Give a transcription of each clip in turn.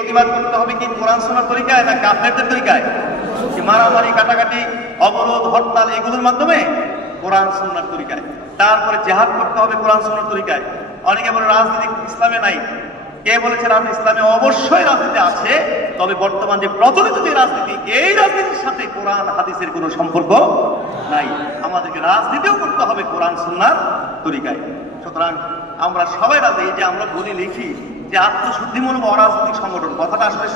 প্রতিবাদ করতে হবে কি কোরআন সুন্নাহর তরিকায় না কাফেরদের তরিকায়? কি মারামারি, কাটাকাটি, অবরোধ, হরতাল এগুলোর মাধ্যমে? কোরআন সুন্নাহর তরিকায়। তারপরে জিহাদ করতে হবে কোরআন সুন্নাহর তরিকায়। অনেকে বলে রাজনীতি ইসলামে নাই। কে বলেছে রাজনীতি ইসলামে? অবশ্যই রাজনীতি আছে, তবে বর্তমান যে প্রচলিত যে রাজনীতি, এই রাজনীতির সাথে কোরআন হাদিসের কোনো সম্পর্ক নাই। আমাদেরকে রাজনীতিও করতে হবে কোরআন সুন্নাহর তরিকায়। সুতরাং আমরা সবাই রাজি যে আমরা বলি লিখি যে আত্মশুদ্ধিমূলক অরাজনৈতিক সংগঠন, কথাটা আসলে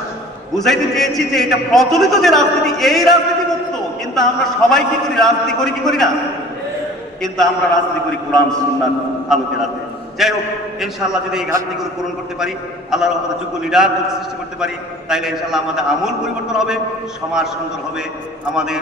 বুঝাইতে চেয়েছি যে এটা প্রচলিত যে রাজনীতি, এই রাজনীতি মুক্ত। কিন্তু আমরা সবাই কি করি? রাজনীতি করি কি করি না? কিন্তু আমরা রাজনীতি করি কোরআন সুন্নাহর আলোকে রাতে। যাই হোক, ইনশাআল্লাহ যদি এই ঘাটতিগুলো পূরণ করতে পারি, আল্লাহর আমাদের যোগ্য লিডার যদি সৃষ্টি করতে পারি, তাইলে ইনশাআল্লাহ আমাদের আমূল পরিবর্তন হবে, সমাজ সুন্দর হবে, আমাদের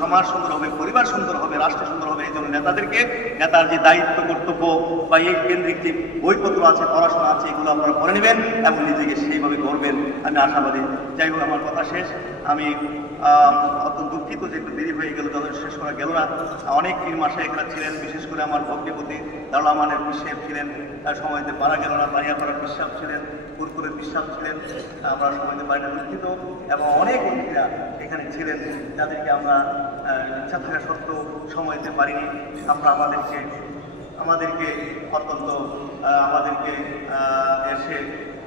সমাজ সুন্দর হবে, পরিবার সুন্দর হবে, রাষ্ট্র সুন্দর হবে। এই জন্য নেতাদেরকে নেতার যে দায়িত্ব কর্তব্য বা এই কেন্দ্রিক যে বইপত্র আছে, পড়াশোনা আছে, এগুলো আপনারা পড়ে নেবেন এবং নিজেকে সেইভাবে করবেন, আমি আশাবাদী। যাই হোক, আমার কথা শেষ। আমি অত্যন্ত দুঃখিত যে একটু দেরি হয়ে গেল, যত শেষ করা গেল না। অনেক পীর মাশায়েখরা ছিলেন, বিশেষ করে আমার ভগ্নিপতি দারুল আমানের পীর সাহেব ছিলেন, সময়তে পারা গেল না। বাড়িয়াপাড়ার পীর সাহেব ছিলেন, পুরপুরের পীর সাহেব ছিলেন, আমরা সময়তে পারি না, দুঃখিত। এবং অনেক অতিথিরা এখানে ছিলেন, যাদেরকে আমরা ইচ্ছা থাকা সত্ত্বেও সময়তে পারিনি। আমরা আমাদেরকে অত্যন্ত আমাদেরকে এসে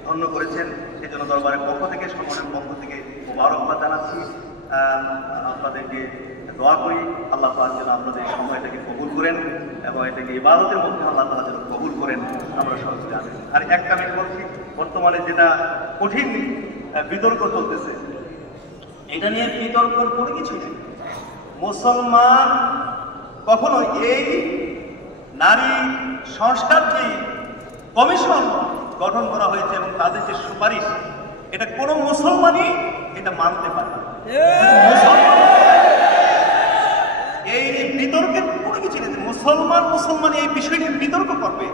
ধন্য করেছেন। সেই জন্য দরবারের পক্ষ থেকে, সংগঠনের পক্ষ থেকে মোবারকবাদ জানাচ্ছি। আপনাদেরকে দোয়া করি আল্লাহ পাক যেন আপনাদের সময়টাকে কবুল করেন এবং এটাকে ইবাদতের মধ্যে আল্লাহ তাআলা যেন কবুল করেন, আমরা সবাই জানি। আর একটা আমি বলছি, বর্তমানে যেটা কঠিন বিতর্ক চলতেছে, এটা নিয়ে বিতর্কের কোনো কিছু নেই। মুসলমান কখনো এই নারী সংস্কার যে কমিশন গঠন করা হয়েছে এবং তাদের যে সুপারিশ, এটা কোনো মুসলমানই এটা মানতে পারে না। এই বিতর্কের কোনো কিছু নেই। মুসলমান এই বিষয় নিয়ে বিতর্ক করবে,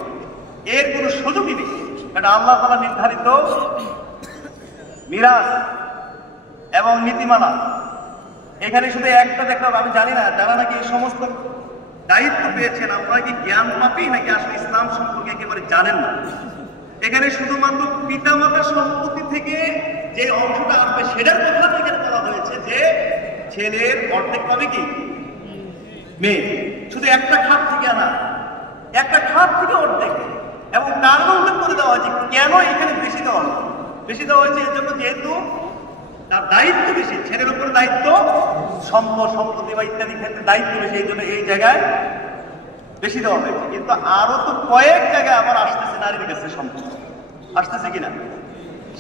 এর কোনো সুযোগই নেই। এটা আল্লাহ তাআলা নির্ধারিত মিরাস এবং নীতিমালা। এখানে শুধু একটা দেখলাম, আমি জানি না যারা নাকি এই সমস্ত দায়িত্ব পেয়েছেন, আপনারা কি জ্ঞান পাপেই নাকি আসলে ইসলাম সম্পর্কে একেবারে জানেন না? এখানে শুধুমাত্র পিতামাতার সম্পত্তি থেকে যে অংশটা আসবে সেটার কথা এখানে বলা হয়েছে, যে ছেলের অর্ধেক পাবে কি মেয়ে। শুধু একটা খাত থেকে আনা, একটা খাত থেকে অর্ধেক। এবং কারণ উল্লেখ করে দেওয়া হয়েছে কেন এখানে বেশি দেওয়া হয়েছে। বেশি দেওয়া হয়েছে এর জন্য, যেহেতু তার দায়িত্ব বেশি, ছেলের উপর দায়িত্ব, সম্পত্তি বা ইত্যাদি ক্ষেত্রে দায়িত্ব বেশি, এই জন্য এই জায়গায় বেশি দেওয়া হয়েছে। কিন্তু আরো তো কয়েক জায়গায় আবার আসতেছে নারীর কাছে সম্পত্তি, আসতেছে কিনা,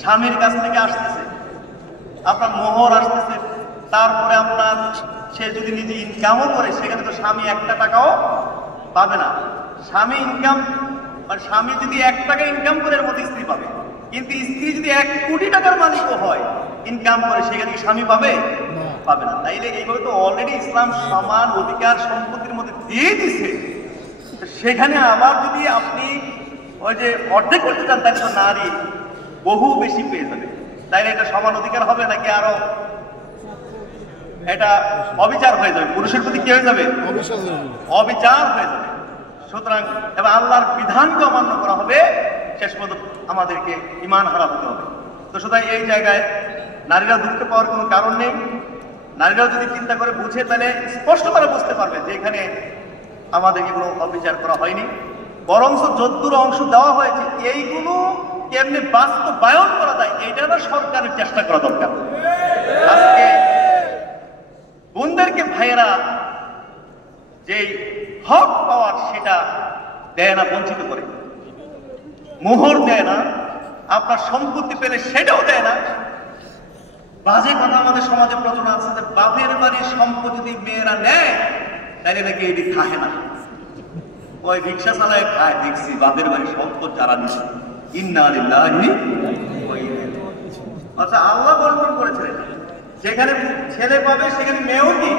স্বামীর কাছ থেকে আসতেছে, আপনার মোহর আসতেছে। তারপরে আপনার সে যদি নিজে ইনকামও করে, সেখানে তো স্বামী একটা টাকাও পাবে না। স্বামী যদি 1 টাকা ইনকাম করে, এর মধ্যে স্ত্রী পাবে। কিন্তু স্ত্রী যদি 1 কোটি টাকার মালিকও হয়, ইনকাম করে, সেখানে কি স্বামী পাবে? পাবে না। তাইলে এইভাবে তো অলরেডি ইসলাম সমান অধিকার সম্পত্তির মধ্যে দিয়ে দিছে। সেখানে আবার যদি আপনি ওই যে অর্ধেক করতে চান, তাহলে তো নারী বহু বেশি পেয়ে যাবে। তাইলে এটা সমান অধিকার হবে নাকি আরো এটা অবিচার হয়ে যাবে? পুরুষের প্রতি কি হয়ে যাবে? অবিচার হয়ে যাবে। সুতরাং এবার আল্লাহর বিধানকে অমান্য করা হবে, শেষ পর্যন্ত আমাদেরকে ঈমান হারা হতে হবে। তো সুতরাং এই জায়গায় নারীরা দুঃখ পাওয়ার কোনো কারণ নেই। নারীরাও যদি চিন্তা করে বুঝে, তাহলে স্পষ্ট করে বুঝতে পারবে যে এখানে আমাদেরকে কোনো অবিচার করা হয়নি। বরঞ্চ যদ্দূর অংশ দেওয়া হয়েছে, এইগুলো কেমনি বাস্তবায়ন করা যায়, এটা না সরকারের চেষ্টা করা দরকার। আজকে বোনদেরকে ভাইয়েরা যে হক পাওয়ার সেটা দেয় না, বঞ্চিত করে, মোহর দেয় না, আপনার সম্পত্তি পেলে সেটাও দেয় না। বাজে কথা আমাদের সমাজে প্রচলন আছে যে বাপের বাড়ির সম্পত্তি যদি মেয়েরা নেয়, তাহলে নাকি এটি খায় না, ওই রিক্সা চালায় খায়। দেখছি বাপের বাড়ির সম্পদ যারা নিচ্ছে, ইন্না লিল্লাহি ওয়া ইন্না ইলাইহি রাজিউন। আচ্ছা, আল্লাহ বর্ণনা করেছেন যেখানে ছেলে পাবে সেখানে মেয়েও কি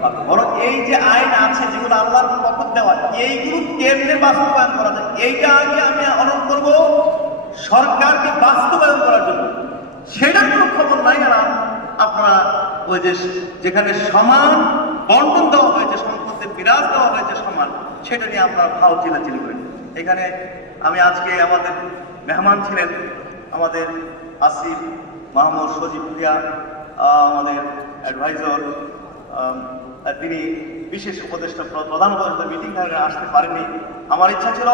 পাবে। বরং এই যে আইন আছে যেগুলো আল্লাহর পক্ষ দেওয়া, এইগুলো কেমনে বাস্তবায়ন করা যায়, এইটা আগে আমি অনুরোধ করবো সরকারকে বাস্তবায়ন করার জন্য। সেটার কোনো খবর নাই। আর আপনারা ওই যে যেখানে সমান বন্টন দেওয়া হয়েছে, সম্পত্তির বিরাজ দেওয়া হয়েছে সমান, সেটা নিয়ে আপনারা ভাও চিলাচিলি করেন। এখানে আমি আজকে আমাদের মেহমান ছিলেন আমাদের আসিফ মাহমুদ সজীব ভুইয়া, আমাদের অ্যাডভাইজার, তিনি বিশেষ উপদেষ্টা প্রধান উপদেষ্টা মিটিং আসতে পারেননি। আমার ইচ্ছা ছিল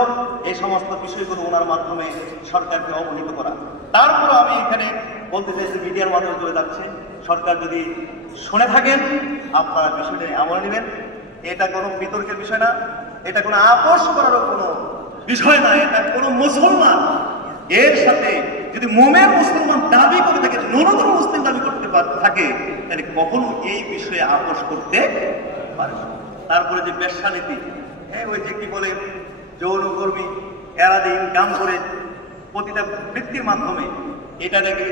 এই সমস্ত বিষয়গুলো ওনার মাধ্যমে সরকারকে অবহিত করা। তারপরও আমি এখানে বলতে চাইছি, মিডিয়ার মাধ্যমে চলে যাচ্ছে, সরকার যদি শুনে থাকেন আপনারা বিষয়টা আমলে নেবেন। এটা কোনো বিতর্কের বিষয় না, এটা কোনো আপোষ করারও কোনো বিষয় না। এটা কোনো মুসলমান এর সাথে যদি মোমেন মুসলমান দাবি করে থাকে, ন্যূনতম মুসলিম দাবি করতে থাকে, তাহলে কখনো এই বিষয়ে আপোষ করতে পারে না। তারপরে যে ব্যবসা নীতি, ওই যে কি বলে যৌনকর্মী এরা দিয়ে ইনকাম করে প্রতিটা বৃত্তির মাধ্যমে, এটা দেখে